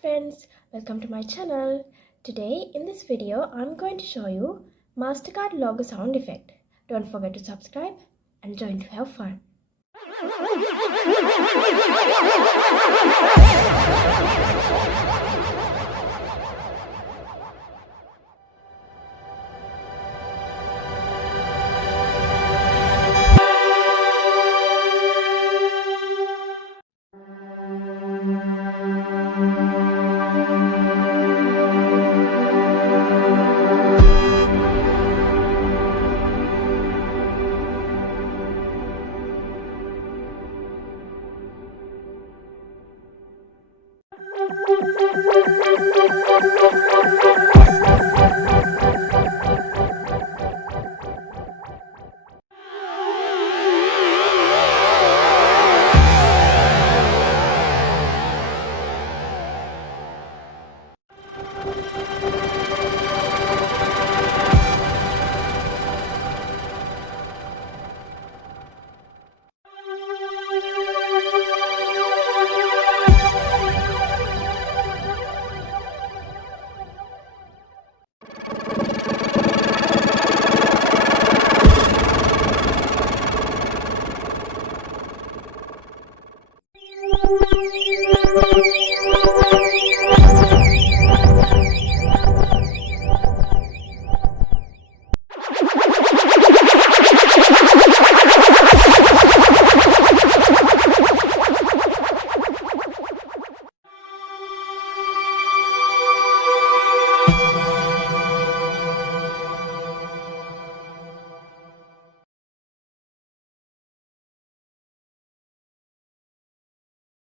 friends, welcome to my channel. Today in this video I'm going to show you MasterCard logo sound effect. Don't forget to subscribe and join to have fun.